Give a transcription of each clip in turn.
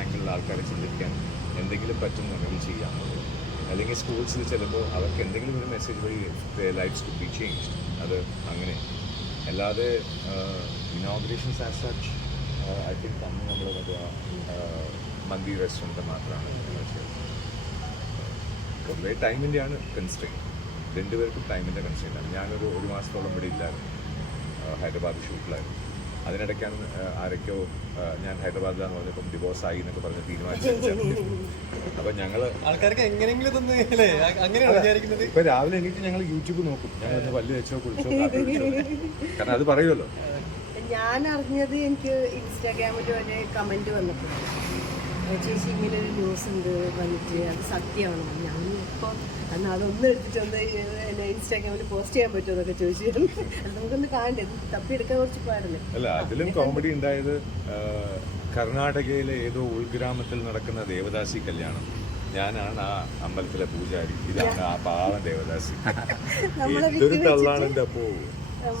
ആംഗിളിൽ ആൾക്കാരെ ചിന്തിക്കാൻ എന്തെങ്കിലും പറ്റുന്നുണ്ടെങ്കിൽ ചെയ്യാമെന്നുള്ളത് അല്ലെങ്കിൽ സ്കൂൾസിൽ ചിലപ്പോൾ അവർക്ക് എന്തെങ്കിലും ഒരു മെസ്സേജ് വഴി ലൈഫ്സ് ടു ബി ചേഞ്ച് അത് അങ്ങനെ. അല്ലാതെ inaugurations as such I think അന്ന് നമ്മൾ മറ്റേ മന്തി റെസ്റ്റോറന്റ് മാത്രമാണ് കുറേ ടൈമിന്റെ ആണ് കൺസ്ട്രെയിൻ രണ്ടുപേർക്കും ടൈമിന്റെ കൺസ്ട്രെയിൻ ആണ്. ഞാനൊരു ഒരു മാസത്തോളം ഇവിടെ ഇല്ലായിരുന്നു. ഹൈദരാബാദ് ഷൂട്ടിലായിരുന്നു. അതിനിടയ്ക്കാണ് ആരൊക്കെയോ ഞാൻ ഹൈദരാബാദിലാന്ന് പറഞ്ഞപ്പം ഡിവോഴ്സ് ആയി എന്നൊക്കെ പറഞ്ഞ് തീരുമാനിച്ചു അപ്പൊ ഞങ്ങൾ ആൾക്കാർക്ക് എങ്ങനെയെങ്കിലും ഇപ്പൊ രാവിലെ എണീറ്റ് ഞങ്ങൾ യൂട്യൂബ് നോക്കും. ഞങ്ങൾ ഒന്ന് പല്ല് വെച്ചോ കുളിച്ചോ കുടിച്ചോ. കാരണം അത് പറയുമല്ലോ. ഞാൻ അറിഞ്ഞത് എനിക്ക് ഇൻസ്റ്റാഗ്രാമിൽ ഒരു കമന്റ് വന്നപ്പോഴാണ് ചേച്ചി ഇങ്ങനെ ഒരു ന്യൂസ് ഉണ്ട് വന്നിട്ട് അത് സത്യമാണ്? ഞാൻ ഇപ്പോൾ എന്നാൽ അതൊന്നും എടുത്തിട്ടൊന്ന് എന്നെ ഇൻസ്റ്റാഗ്രാമിൽ പോസ്റ്റ് ചെയ്യാൻ പറ്റുമോ എന്നൊക്കെ ചോദിച്ചു. അത് നമുക്കൊന്ന് കാണണ്ടേ? തപ്പി തപ്പിയെടുക്കാൻ കുറച്ച് പാടില്ലേ? അല്ല അതിലും കോമഡി ഉണ്ടായത് കർണാടകയിലെ ഏതോ ഉൾഗ്രാമത്തിൽ നടക്കുന്ന ദേവദാസി കല്യാണം. ഞാനാണ് ആ അമ്പലത്തിലെ പൂജാരി. ഇതാണ് ആ പാവ ദേവദാസി. ഇതൊരു വിക്കി തള്ളാണ് എന്റെ അപ്പോ.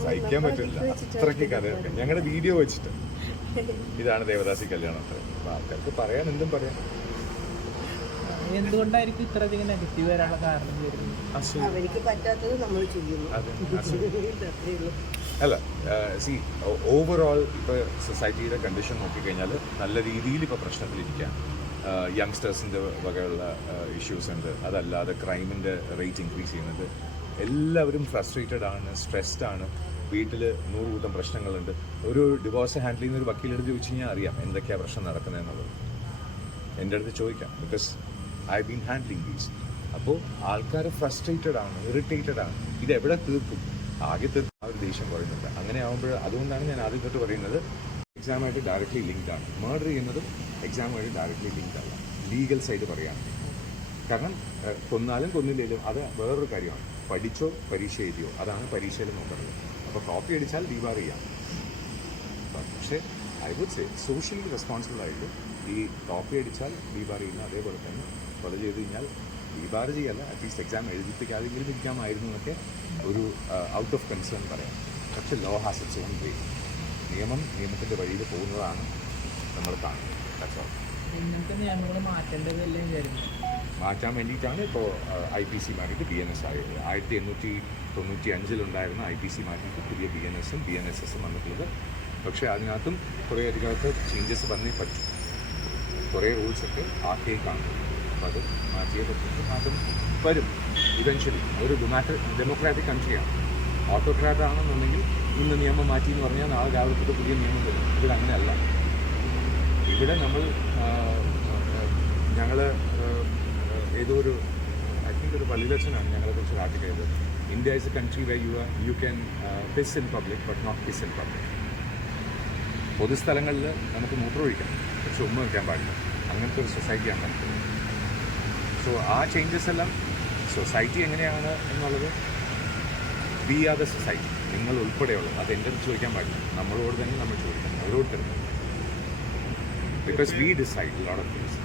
സഹിക്കാൻ പറ്റില്ല. അത്രയ്ക്ക് കഥയൊക്കെ. ഞങ്ങളുടെ വീഡിയോ വെച്ചിട്ട്. ഇതാണ് ദേവദാസി കല്യാണം. ആൾക്കാർക്ക് പറയാൻ എന്തും പറയാം. എന്തുകൊണ്ടായിരിക്കും ഇത്രയധികം നെഗറ്റീവ് വരാനുള്ള കാരണം അവർക്ക് പറ്റാത്തത് നമ്മൾ ചെയ്യുന്നു. അല്ല സി ഓവറോൾ ഇപ്പോൾ സൊസൈറ്റിയുടെ കണ്ടീഷൻ നോക്കിക്കഴിഞ്ഞാൽ നല്ല രീതിയിൽ ഇപ്പോൾ പ്രശ്നത്തിലിരിക്കുകയാണ്. യങ്സ്റ്റേഴ്സിന്റെ വകയുള്ള ഇഷ്യൂസ് ഉണ്ട്. അതല്ലാതെ ക്രൈമിന്റെ റേറ്റ് ഇൻക്രീസ് ചെയ്യുന്നത് എല്ലാവരും ഫ്രസ്ട്രേറ്റഡ് ആണ് സ്ട്രെസ്ഡ് ആണ്. വീട്ടിൽ നൂറ് കൂട്ടം പ്രശ്നങ്ങളുണ്ട്. ഒരു ഡിവോഴ്സ് ഹാൻഡിൽ ചെയ്യുന്ന ഒരു വക്കീലെടുത്ത് ചോദിച്ചു കഴിഞ്ഞാൽ അറിയാം എന്തൊക്കെയാണ് പ്രശ്നം നടക്കുന്നതെന്നുള്ളത് എന്റെ അടുത്ത് ചോദിക്കാം. Because I been handling these അപ്പോൾ ആൾക്കാർ ഫ്രസ്ട്രേറ്റഡ് ആണ് ഇറിറ്റേറ്റഡ് ആണ്. ഇത് എവിടെ തീർക്കും? ആകെ തീർക്കും ആ ഒരു ദേഷ്യം പറയുന്നുണ്ട് അങ്ങനെ ആകുമ്പോൾ അതുകൊണ്ടാണ് ഞാൻ ആദ്യം തൊട്ട് പറയുന്നത് എക്സാമായിട്ട് ഡയറക്റ്റ്ലി ലിങ്ക് ആണ്. മർഡർ ചെയ്യുന്നതും എക്സാമുമായിട്ട് ഡയറക്റ്റ്ലി ലിങ്ക് ആണ് ലീഗൽ സൈഡ് പറയാണ് കാരണം കൊന്നാലും കൊന്നില്ലെങ്കിലും അത് വേറൊരു കാര്യമാണ്. പഠിച്ചോ പരീക്ഷ എഴുതിയോ അതാണ് പരീക്ഷയിൽ നോക്കുന്നത് അപ്പോൾ കോപ്പി അടിച്ചാൽ ഡീബാർ ചെയ്യാം. പക്ഷേ I would say socially responsible ആയിട്ട് ഈ കോപ്പി അടിച്ചാൽ ഡീബാർ ചെയ്യുന്ന അതേപോലെ തന്നെ കൊല ചെയ്ത് കഴിഞ്ഞാൽ ഡീബാർ ചെയ്യല്ല അറ്റ്ലീസ്റ്റ് എക്സാം എഴുതിപ്പിക്കാതെങ്കിലും ഇരിക്കാമായിരുന്നു എന്നൊക്കെ ഒരു ഔട്ട് ഓഫ് കൺസേൺ പറയാം. പക്ഷേ law has its own way നിയമം നിയമത്തിന്റെ വഴിയിൽ പോകുന്നതാണ് നമ്മൾ കാണുന്നത്. കച്ചവടം നിയമങ്ങൾ മാറ്റേണ്ടതല്ലേ വിചാരിക്കുന്നു. മാറ്റാൻ വേണ്ടിയിട്ടാണ് ഇപ്പോൾ ഐ പി സി മാറ്റിയിട്ട് ബി എൻ എസ് ആയത്. ആയിരത്തി എണ്ണൂറ്റി തൊണ്ണൂറ്റി അഞ്ചിലുണ്ടായിരുന്ന ഐ പി സി മാറ്റിയിട്ട് പുതിയ ബി എൻ എസും ബി എൻ എസ് എസും വന്നിട്ടുള്ളത്. പക്ഷേ അതിനകത്തും കുറേ അധികത്ത് ചേഞ്ചസ് വന്നേ പറ്റും. കുറേ റൂൾസൊക്കെ ആക്കിയേക്കാണ് അപ്പോൾ അത് മാറ്റിയേ പറ്റും. മാറ്റം വരും. ഇവൻച്വലി ഒരു ഡെമോക്രാറ്റിക് കൺട്രിയാണ് ഓട്ടോക്രാറ്റ് ആണെന്നുണ്ടെങ്കിൽ ഇന്ന് നിയമം മാറ്റി എന്ന് പറഞ്ഞാൽ നാളെ രാവിലെ തൊട്ട് പുതിയ നിയമം വരും. ഇവിടെ അങ്ങനെയല്ല. ഇവിടെ നമ്മൾ ഞങ്ങൾ ഏതോ ഒരു ഐ തിങ്ക് ഒരു പള്ളിയിലച്ഛനാണ് ഞങ്ങളെ കുറിച്ച് ആർട്ടിക്കൽ ചെയ്തത് India is a country where you you can piss in public but not piss in public പൊതുസ്ഥലങ്ങളിൽ നമുക്ക് മൂത്രമൊഴിക്കാം പക്ഷെ ഉമ്മ വയ്ക്കാൻ പാടില്ല. അങ്ങനത്തെ ഒരു സൊസൈറ്റിയാണ് നമുക്ക്. സോ ആ ചേഞ്ചസ് എല്ലാം സൊസൈറ്റി എങ്ങനെയാണ് എന്നുള്ളത്? വി ആർ ദ സൊസൈറ്റി നിങ്ങൾ ഉൾപ്പെടെയുള്ളത്. അത് എന്റെ അടുത്ത് ചോദിക്കാൻ പാടില്ല. നമ്മളോട് തന്നെ നമ്മൾ ചോദിക്കണം. ഓരോരുത്തരും because we decide lot of things